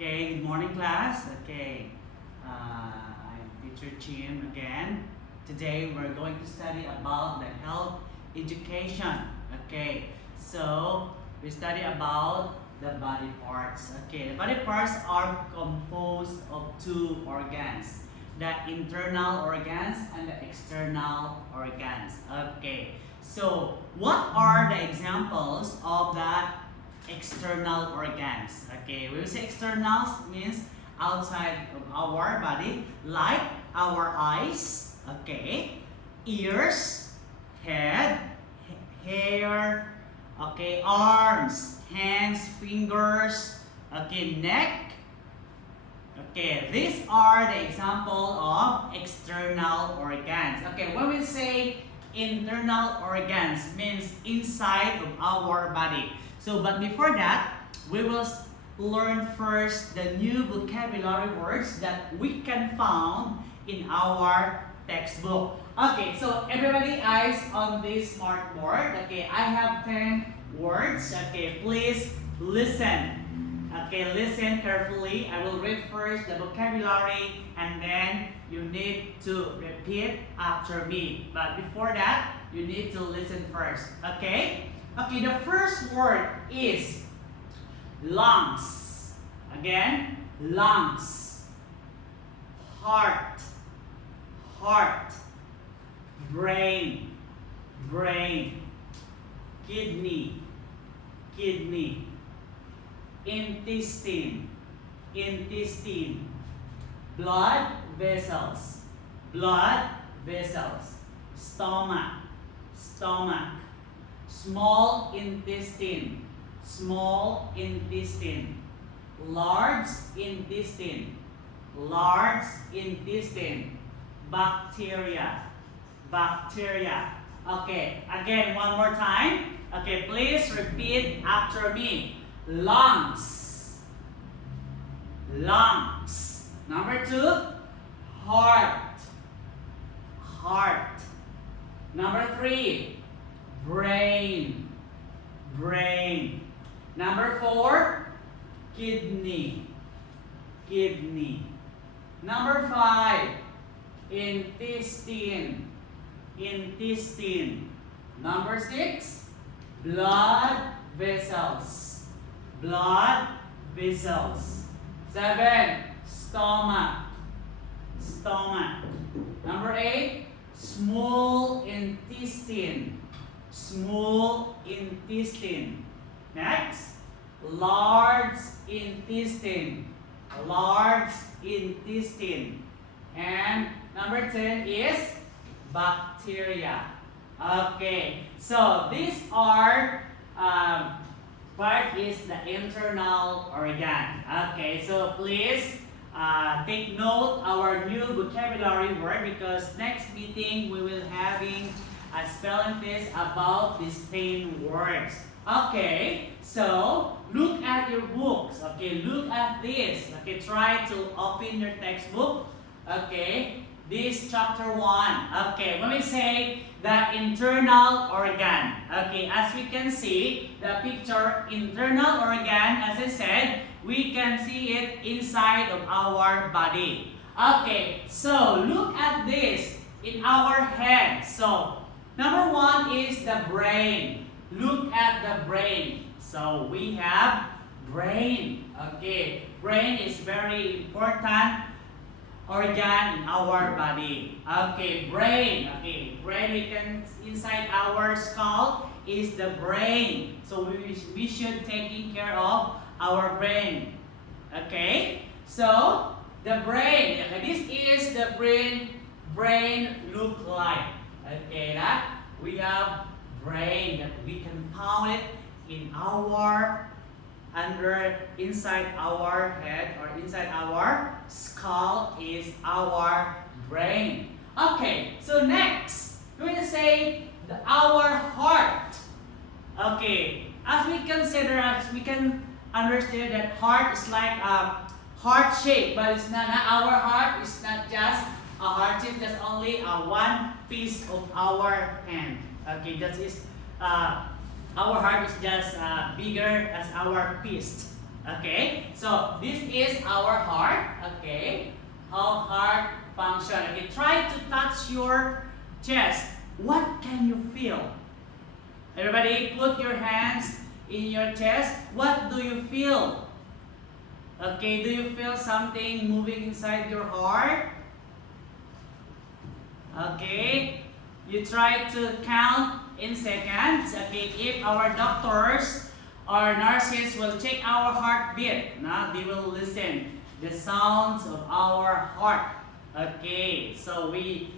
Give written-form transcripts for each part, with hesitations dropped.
Okay, good morning class. Okay, I'm teacher Chim again. Today we're going to study about the health education. Okay, so we study about the body parts. Okay, the body parts are composed of two organs, the internal organs and the external organs. Okay, so what are the examples of the external organs? Okay, we will say externals means outside of our body, like our eyes, okay, ears, head, hair, okay, arms, hands, fingers, okay, neck. Okay, these are the example of external organs. Okay, when we say internal organs means inside of our body. So, but before that, we will learn first the new vocabulary words that we can found in our textbook. Okay, so everybody eyes on this smart board. Okay, I have 10 words. Okay, please listen. Okay, listen carefully. I will read first the vocabulary and then you need to repeat after me. But before that, you need to listen first. Okay? Okay, the first word is lungs. Again, lungs. Heart. Heart. Brain. Brain. Kidney. Kidney. Intestine. Intestine. Blood vessels. Blood vessels. Stomach. Stomach. Small intestine. Small intestine. Large intestine. Large intestine. Bacteria. Bacteria. Okay, again, one more time. Okay, please repeat after me. Lungs. Lungs. Number 2, heart. Heart. Number 3, brain. Brain. Number 4, kidney. Kidney. Number 5, intestine. Intestine. Number 6, blood vessels. Blood vessels. 7, stomach. Stomach. Number 8, small intestine. Small intestine. Next, large intestine. Large intestine. And number 10 is bacteria. Okay, so these are part is the internal organ. Okay, so please take note our new vocabulary word because next meeting we will having a spelling test about these 10 words. Okay, so look at your books. Okay, look at this. Okay, try to open your textbook. Okay, this chapter 1. Okay, when we say the internal organ. Okay, as we can see, the picture internal organ, as I said, we can see it inside of our body. Okay, so look at this in our head. So, number 1 is the brain. Look at the brain. So, we have brain. Okay, brain is very important organ in our body. Okay, brain. Okay, brain we can inside our skull is the brain. So we should taking care of our brain. Okay, so the brain. Okay, this is the brain. Brain look like. Okay, that we have brain that we can count it in our inside our head or inside our skull is our brain. Okay, so next we're going to say our heart. Okay, as we can understand that heart is like a heart shape, but it's not our heart is not just a heart shape, that's only a one piece of our hand. Okay, that is our heart is just bigger as our fist. Okay, so this is our heart. Okay, how heart function. Okay, try to touch your chest. What can you feel? Everybody, put your hands in your chest. What do you feel? Okay, do you feel something moving inside your heart? Okay, you try to count in seconds. Okay, if our doctors or nurses will check our heartbeat, now they will listen the sounds of our heart. Okay, so we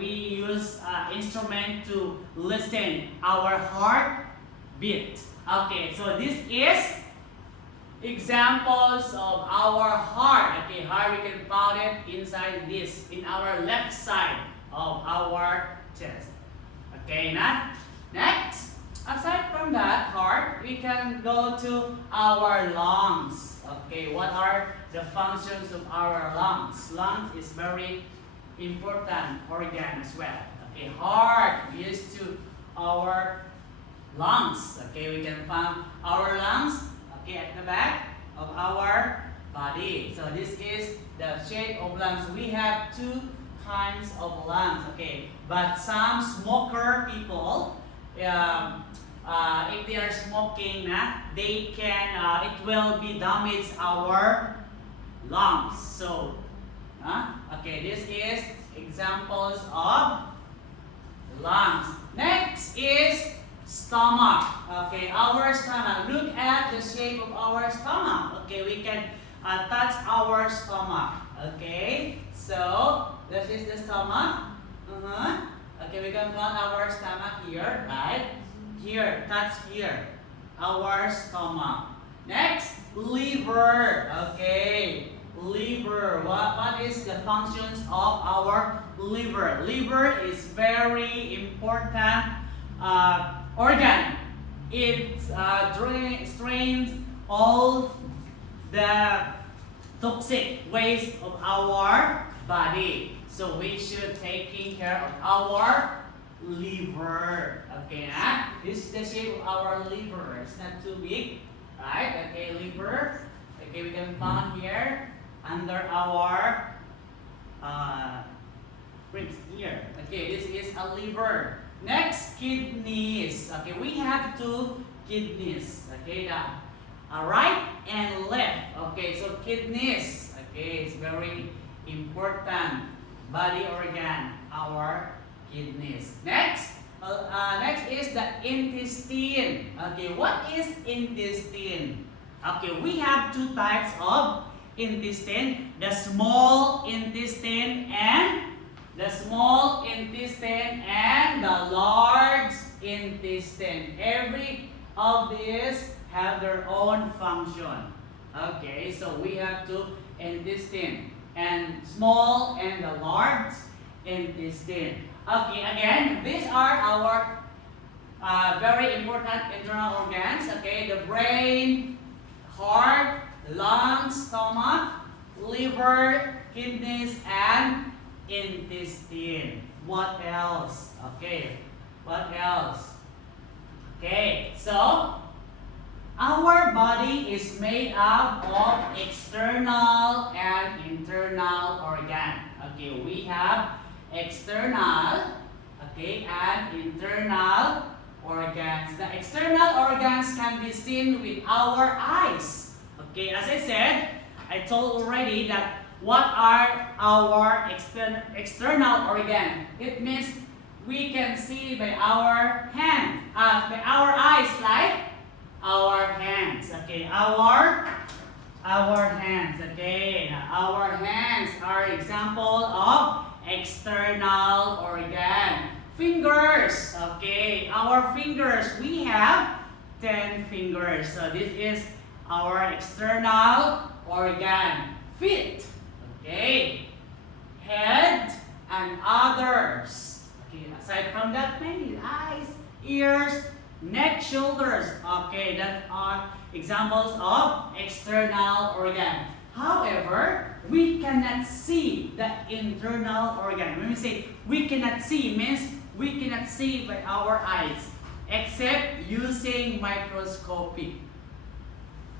use instrument to listen our heartbeat. Okay, so this is examples of our heart. Okay, how we can found it inside this, in our left side of our chest. Okay, now next, aside from that heart, we can go to our lungs. Okay, what are the functions of our lungs? Lungs is very important organ as well. Okay, heart is to our lungs. Okay, we can find our lungs. Okay, at the back of our body. So this is the shape of lungs. We have two kinds of lungs. Okay, but some smoker people, if they are smoking, they can it will be damage our lungs. So, okay, this is examples of lungs. Next is stomach. Okay, our stomach. Look at the shape of our stomach. Okay, we can touch our stomach. Okay, so this is the stomach. Okay, we can find our stomach here, right? Here, touch here. Our stomach. Next, liver. Okay, liver. What is the functions of our liver? Liver is very important organ. It strains all the toxic waste of our body. So we should taking care of our liver. Okay, this is the shape of our liver. It's not too big, right? Okay, liver. Okay, we can find here under our ribs here. Okay, this is a liver. Next, kidneys. Okay, we have two kidneys. Okay, the right and left. Okay, so kidneys. Okay, it's very important body organ, our kidneys. Next is the intestine. Okay, what is intestine? Okay, we have two types of intestine: the small intestine and the large intestine. Every of these have their own function. Okay, so we have two intestine, and small and the large intestine. Okay, again, these are our very important internal organs. Okay, the brain, heart, lungs, stomach, liver, kidneys, and intestine. What else? Okay, what else? Okay, so our body is made up of external and internal organ. Okay, we have external, okay, and internal organs. The external organs can be seen with our eyes. Okay, as I said, I told already that what are our external organs? It means we can see by our hands, by our eyes, like our hands. Okay, our hands. Okay, our hands are example of external organ. Fingers. Okay, our fingers. We have 10 fingers. So this is our external organ. Feet. Okay, head and others. Okay, aside from that, many eyes, ears, neck, shoulders. Okay, that are examples of external organ. However, we cannot see the internal organ. When we say we cannot see, means we cannot see by our eyes, except using microscopy.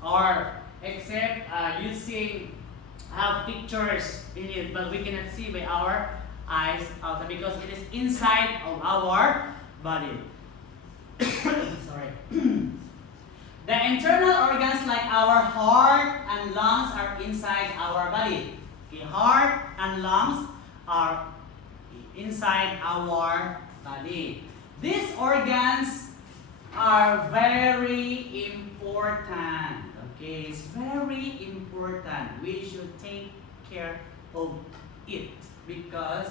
or except using have pictures in it, but we cannot see by our eyes outside because it is inside of our body. Sorry. The internal organs like our heart and lungs are inside our body. Okay, heart and lungs are inside our body. These organs are very important. Okay, it's very important. We should take care of it because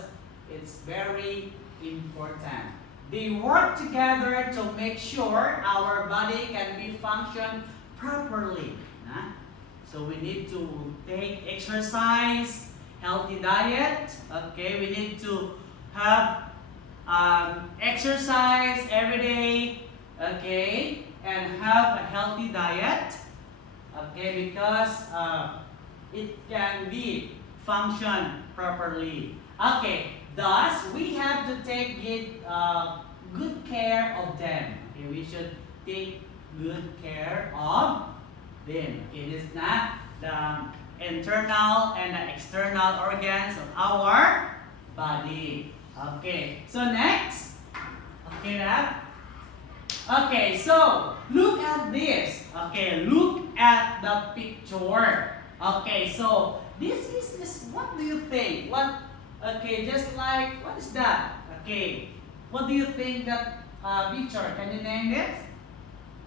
it's very important. They work together to make sure our body can be function properly. So we need to take exercise, healthy diet. Okay, we need to have exercise every day. Okay, and have a healthy diet. Okay, because it can be function properly. Okay. Thus, we have to take good care of them. Okay, we should take good care of them. Okay, this is not the internal and the external organs of our body. Okay, so next. Okay, that. Okay, so look at this. Okay, look at the picture. Okay, so this is this. What do you think? Okay, just like, what is that? Okay, what do you think that picture? Can you name this?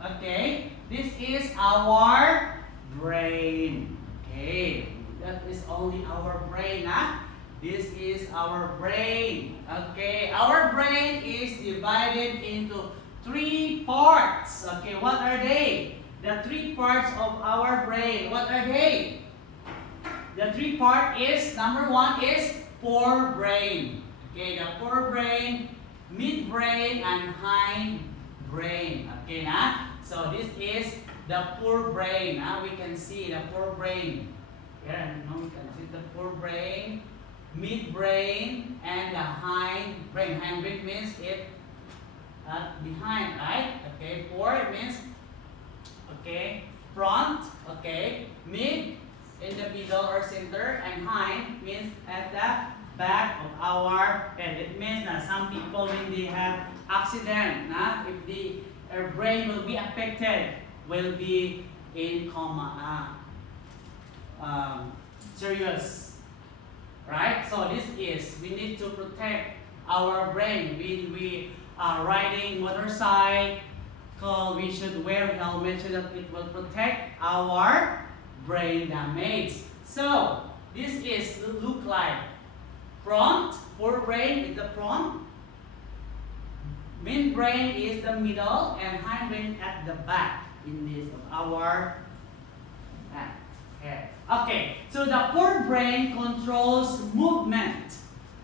Okay, this is our brain. Okay, that is only our brain, huh? This is our brain. Okay, our brain is divided into 3 parts. Okay, what are they? The 3 parts of our brain, what are they? The 3 part is, number 1 is forebrain. Okay, the forebrain, midbrain, and hindbrain. Okay, na? So this is the forebrain. We can see the forebrain. Here, we can see the forebrain, midbrain, and the hindbrain. Hindbrain means it behind, right? Okay, fore means okay front. Okay, mid in the middle or center, and hind means at the back of our head. It means that some people, when they have accident, if their brain will be affected, will be in coma, serious, right? So this is, we need to protect our brain. When we are riding motorcycle, we should wear helmet so that it will protect our brain damage. So this is look like front, forebrain is the front, midbrain is the middle, and hindbrain at the back in this of our head. Okay, so the forebrain controls movement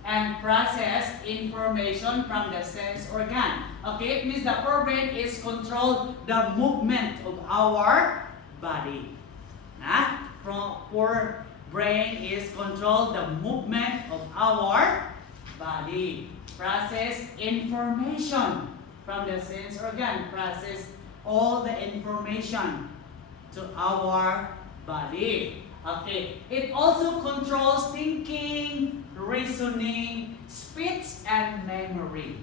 and process information from the sense organ. Okay, it means the forebrain is control the movement of our body. Forebrain is control the movement of our body. Process information from the sense organ. Process all the information to our body. Okay. It also controls thinking, reasoning, speech, and memory.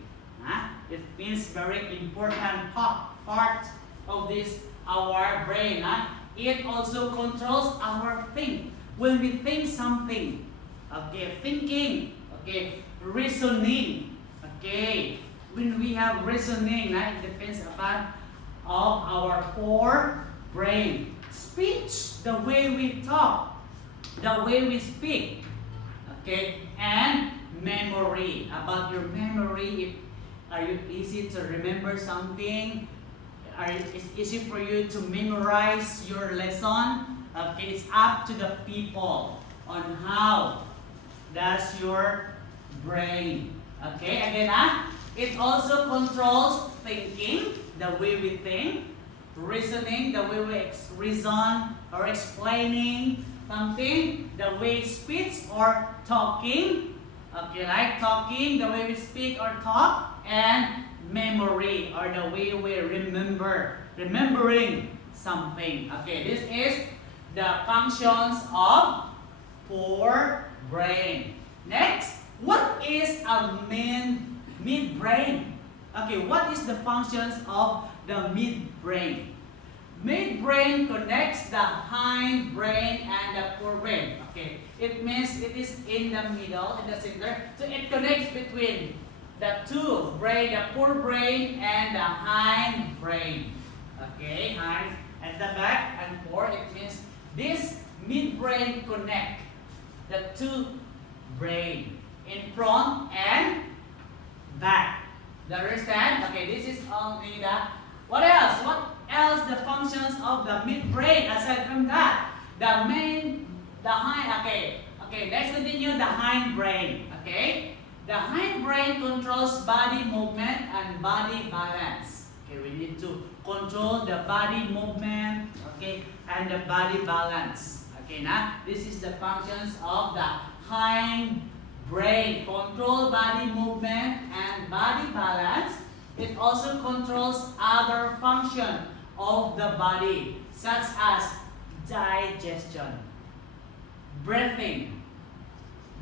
It means very important part of this our brain. It also controls our think. When we think something, okay, thinking, okay, reasoning, okay. When we have reasoning, it depends upon of our forebrain. Speech, the way we talk, the way we speak, okay, and memory. About your memory, are you easy to remember something? It's easy for you to memorize your lesson. Okay, it's up to the people on how does your brain. Okay, again, it also controls thinking, the way we think, reasoning, the way we reason or explaining something, the way we speak or talking. Okay, right? Talking, the way we speak or talk, and memory, or the way we remembering something. Okay, this is the functions of forebrain. Next, what is a midbrain? Okay, what is the functions of the midbrain? Midbrain connects the hindbrain and the forebrain. Okay, it means it is in the middle, in the center. So it connects between the two brain, the forebrain and the hindbrain. Okay, hind at the back and fore. It means this midbrain connect the two brain in front and back. Do you understand? Okay, this is only the. What else? What else the functions of the midbrain aside from that? The hind. Okay. Let's continue the hindbrain. Okay, the hindbrain controls body movement and body balance. Okay, we need to control the body movement. Okay, and the body balance. Okay, now this is the functions of the hindbrain. Control body movement and body balance. It also controls other functions of the body, such as digestion, breathing,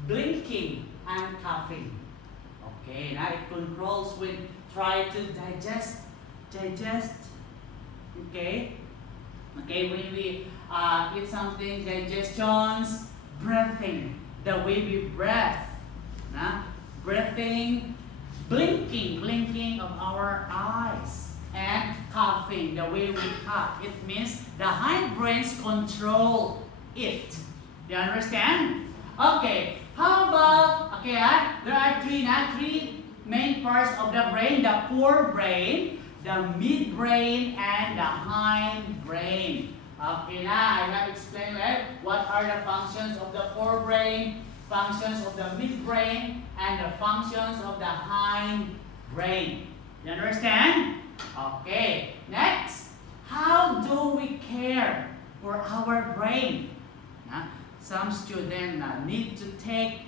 blinking, and coughing. Okay, now it controls when try to digest. Okay, when we eat something, digestions, breathing, the way we breathe, breathing, blinking of our eyes, and coughing, the way we cough. It means the hindbrains control it. Do you understand? Okay, how about, there are three main parts of the brain: the forebrain, the midbrain, and the hindbrain. Okay, now I have explained what are the functions of the forebrain, functions of the midbrain, and the functions of the hindbrain. You understand? Okay, next, how do we care for our brain? Some students need to take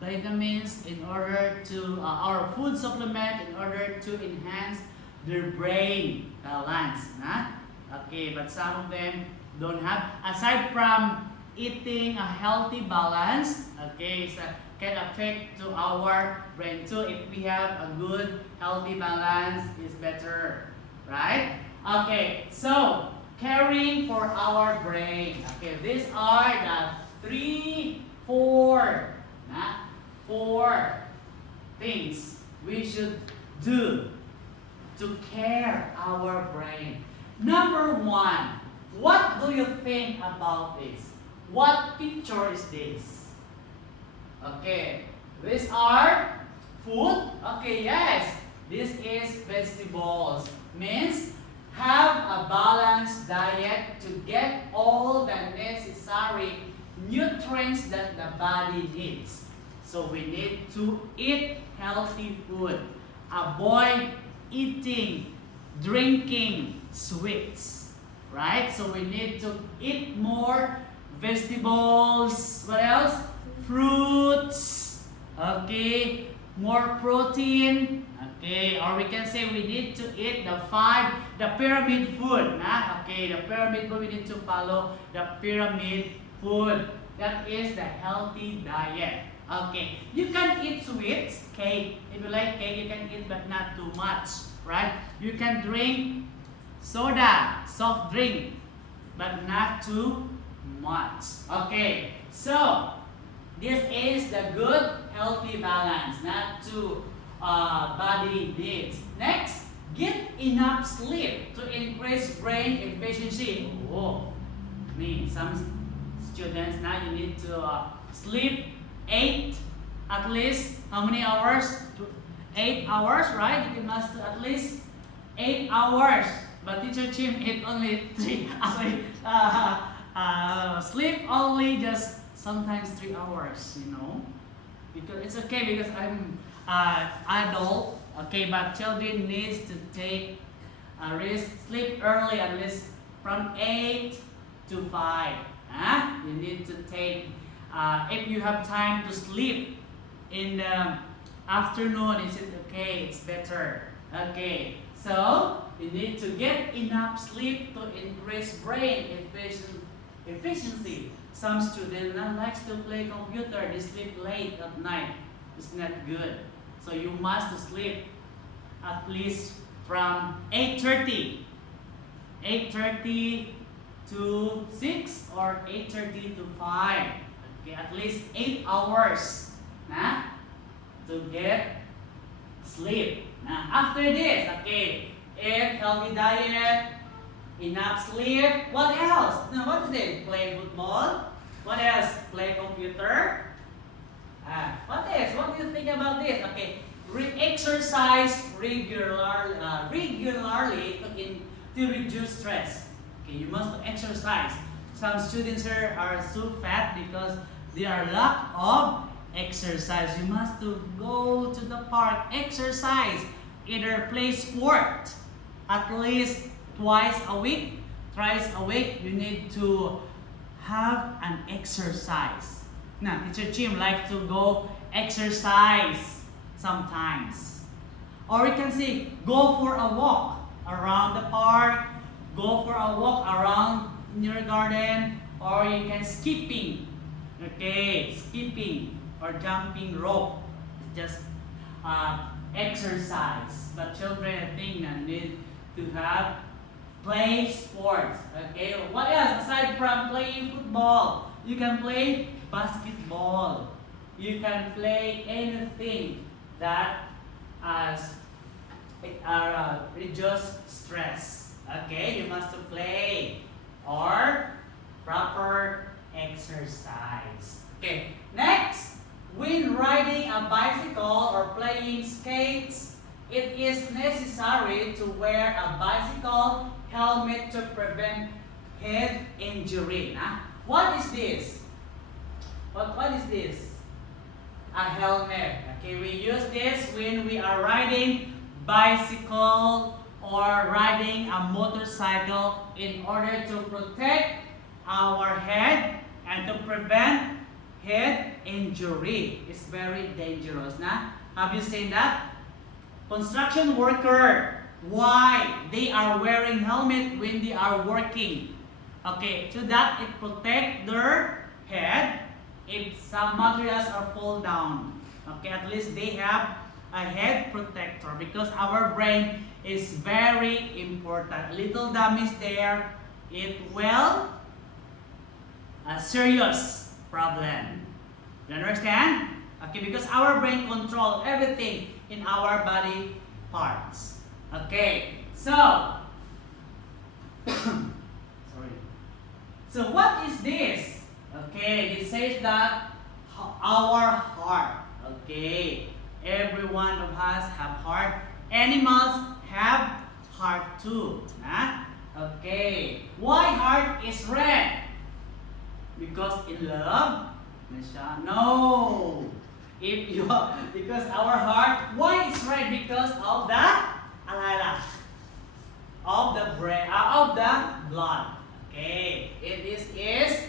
vitamins in order to, our food supplement in order to enhance their brain balance. Okay, but some of them don't have. Aside from eating a healthy balance, okay, so can affect to our brain too. If we have a good healthy balance, is better, right? Okay, so caring for our brain. Okay, these are the four things we should do to care our brain. Number one, what do you think about this? What picture is this? Okay, these are food. Okay, yes, this is vegetables. Means have a balanced diet to get all the necessary nutrients that the body needs. So we need to eat healthy food. Avoid eating, drinking sweets, right? So we need to eat more vegetables. What else? Fruits. Okay, more protein. Okay, or we can say we need to eat the pyramid food. Okay, the pyramid food, we need to follow the pyramid food. That is the healthy diet. Okay, you can eat sweets, cake. If you like cake, you can eat, but not too much, right? You can drink soda, soft drink, but not too much. Okay, so this is the good healthy balance, not too body needs. Next, get enough sleep to increase brain efficiency. Some students now you need to sleep 8 at least. How many hours? 8 hours, right? You must at least 8 hours. But teacher Chim eat only 3. Sleep only just sometimes 3 hours, because it's okay because I'm adult. Okay, but children needs to take a rest, sleep early at least from 8 to 5. You need to take. If you have time to sleep in the afternoon, is it okay? It's better. Okay, so you need to get enough sleep to increase brain efficiency. Some students like to play computer, they sleep late at night. It's not good. So you must sleep at least from 8:30 to 6 or 8:30 to 5. Okay, at least 8 hours to get sleep. Now, after this, okay, eat healthy diet, enough sleep. What else? Now, what is it? Play football. What else? Play computer. What else? What do you think about this? Okay, exercise regularly to reduce stress. Okay, you must exercise. Some students here are so fat because they are lack of exercise. You must to go to the park, exercise, either play sport at least twice a week, thrice a week. You need to have an exercise. Now, Teacher Chim like to go exercise sometimes. Or you can see, go for a walk around the park, go for a walk around your garden, or you can skipping. Okay, skipping or jumping rope. It's just exercise. But children, I think, need to have play sports. Okay, what else aside from playing football? You can play basketball. You can play anything that reduce stress. Okay, you must play or proper exercise. Okay, next, when riding a bicycle or playing skates, it is necessary to wear a bicycle helmet to prevent head injury. What is this? What is this? A helmet. Okay, we use this when we are riding bicycle or riding a motorcycle in order to protect our head and to prevent head injury. It's very dangerous. Have you seen that? Construction worker, why they are wearing helmet when they are working? Okay, so that it protect their head if some materials are fall down. Okay, at least they have a head protector because our brain is very important. Little damage there, it will a serious problem. You understand? Okay, because our brain control everything in our body parts. Okay, so sorry. So what is this? Okay, this says that our heart. Okay, every one of us have heart. Animals have heart too. Okay, why heart is red? Because in love? No. Because our heart, why is red? Because of the of the blood. Okay, it is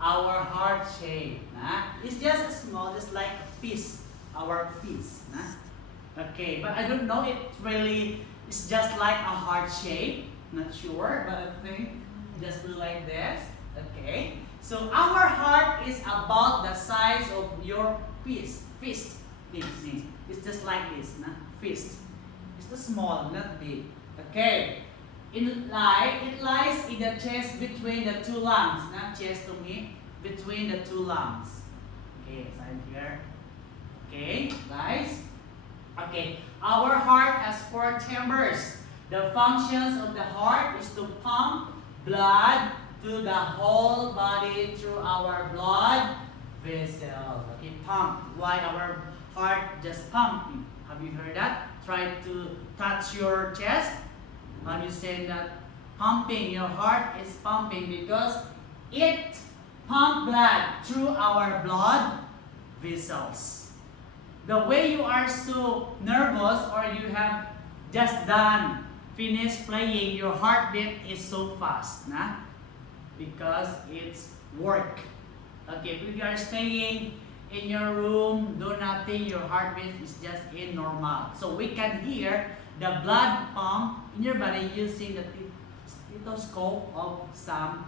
our heart shape. It's just small, just like a piece, our piece. Okay, but I don't know. It's just like a heart shape. Not sure, but I think just like this. Okay, so our heart is about the size of your fist. It's just like this, fist. It's the small, not big. Okay. It lies in the chest between the two lungs. Not chest to me, between the two lungs. Okay, side here. Okay, lies. Okay, our heart has 4 chambers. The functions of the heart is to pump blood to the whole body through our blood vessel. Okay, pump. Why our heart just pumping? Have you heard that? Try to touch your chest. Have you said that pumping? Your heart is pumping because it pumps blood through our blood vessels. The way you are so nervous or you have just finished playing, your heartbeat is so fast, because it's work. Okay, if you are staying in your room, do nothing, your heartbeat is just in normal. So we can hear the blood pump in your body using the stethoscope of some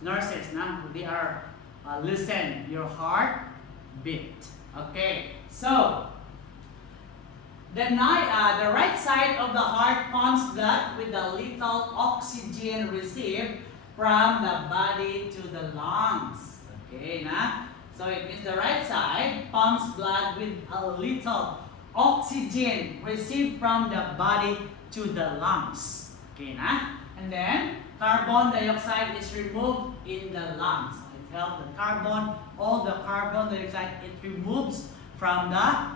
nurses. Now they are listen your heart beat. Okay, so the right side of the heart pumps blood with the little oxygen received from the body to the lungs. Okay, na? So it means the right side pumps blood with a little oxygen received from the body to the lungs. Okay, na? And then carbon dioxide is removed in the lungs. It helps the carbon, all the carbon dioxide it removes from the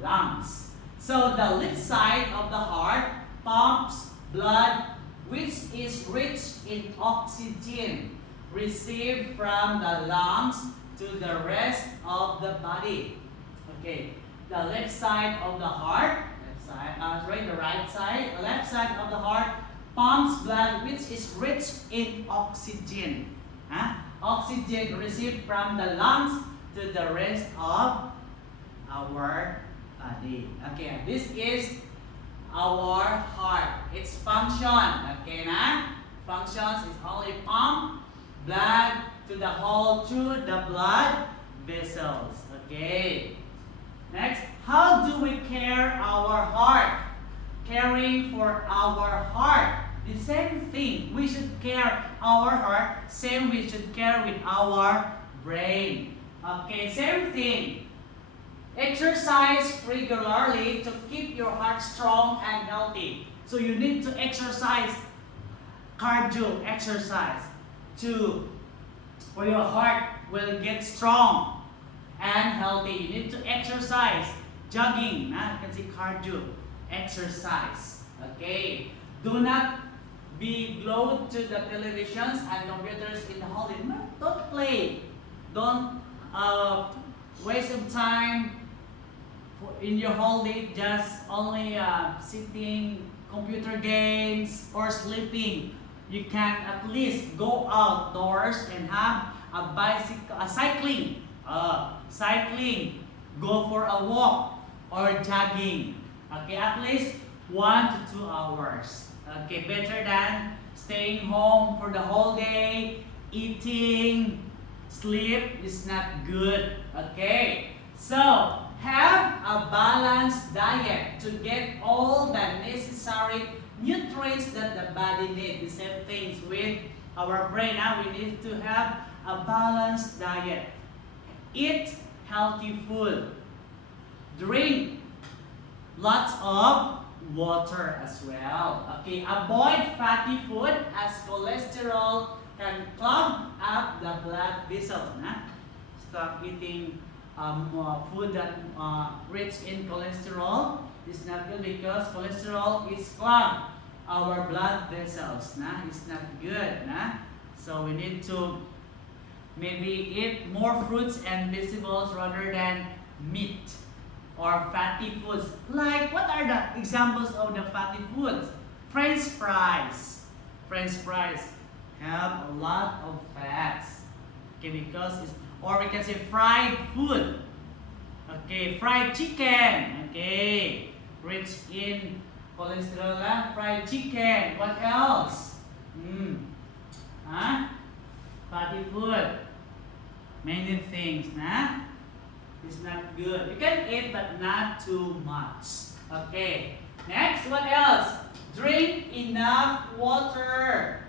lungs. So the left side of the heart pumps blood which is rich in oxygen received from the lungs to the rest of the body. Okay, the left side of the heart, the left side of the heart pumps blood which is rich in oxygen. Oxygen received from the lungs to the rest of our body. Okay, this is our heart. Its function, okay na? Functions is only pump blood to the whole through the blood vessels. Okay. Next, how do we care our heart? Caring for our heart. The same thing. We should care our heart. Same we should care with our brain. Okay, same thing. Exercise regularly to keep your heart strong and healthy. So you need to exercise, cardio exercise, for your heart will get strong and healthy. You need to exercise, jogging. You can see cardio exercise. Okay. Do not be glued to the televisions and computers in the holiday. No, don't play. Don't waste of time in your holiday just only sitting, computer games, or sleeping. You can at least go outdoors and have a bicycle, cycling, go for a walk or jogging. Okay, at least 1 to 2 hours. Okay, better than staying home for the whole day, eating, sleep is not good. Okay, so have a balanced diet to get all the necessary nutrients that the body needs. The same things with our brain. Now we need to have a balanced diet. Eat healthy food. Drink lots of water as well. Okay, avoid fatty food as cholesterol can clog up the blood vessels. Stop eating food that rich in cholesterol. It's not good because cholesterol is clog our blood vessels. It's not good. So we need to maybe eat more fruits and vegetables rather than meat or fatty foods. Like, what are the examples of the fatty foods? French fries. French fries have a lot of fats. Okay, because it's, or we can say fried food. Okay, fried chicken. Okay, rich in cholesterol. Fried chicken. What else? Fatty food. Many things. It's not good. You can eat, but not too much. Okay. Next, what else? Drink enough water.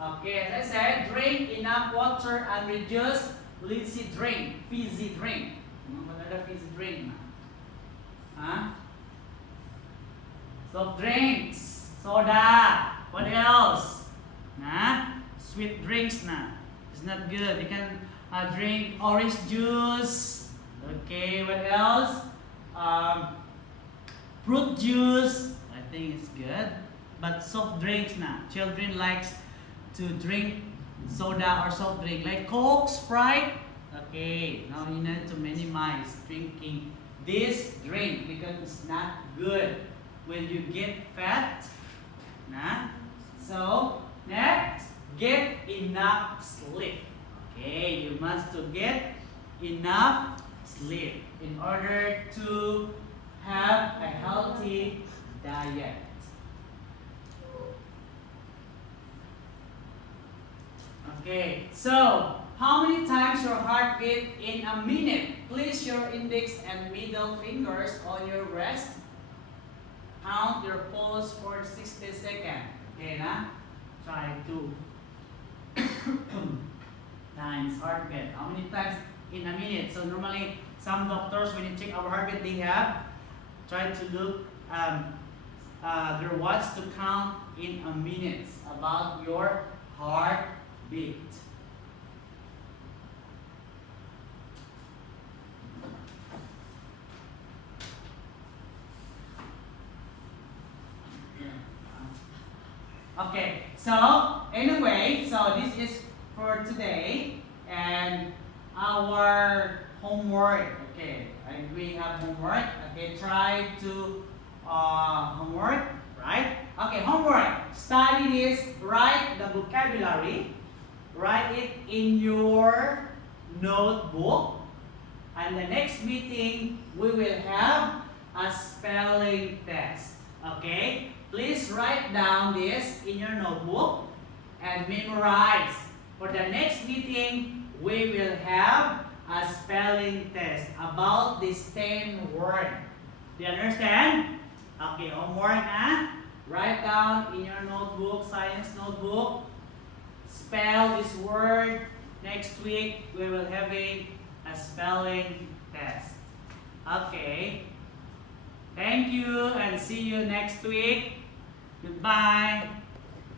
Okay, as I said, drink enough water and reduce fizzy drink. What are the fizzy drink? Soft drinks, soda. What else? Sweet drinks. It's not good. You can drink orange juice. Okay, what else? Fruit juice. I think it's good. But soft drinks children likes to drink soda or soft drink like Coke, Sprite. Okay, now you need to minimize drinking this drink because it's not good when you get fat. So next, get enough sleep. Okay, you must to get enough sleep in order to have a healthy diet. Okay, so how many times your heart beat in a minute? Place your index and middle fingers on your wrist. Count your pulse for 60 seconds. Okay, na? Try to times heartbeat. How many times in a minute? So normally, some doctors, when you check our heartbeat, they have tried to look their watch to count in a minute about your heartbeat. Okay, so anyway, so this is for today and our homework. Okay, we have homework. Okay, try to homework, right? Okay, homework. Study this. Write the vocabulary. Write it in your notebook. And the next meeting we will have a spelling test. Okay. Please write down this in your notebook and memorize. For the next meeting, we will have a spelling test about these 10 words. Do you understand? Okay, homework, huh? Write down in your notebook, science notebook. Spell this word. Next week, we will have a spelling test. Okay. Thank you and see you next week. Goodbye.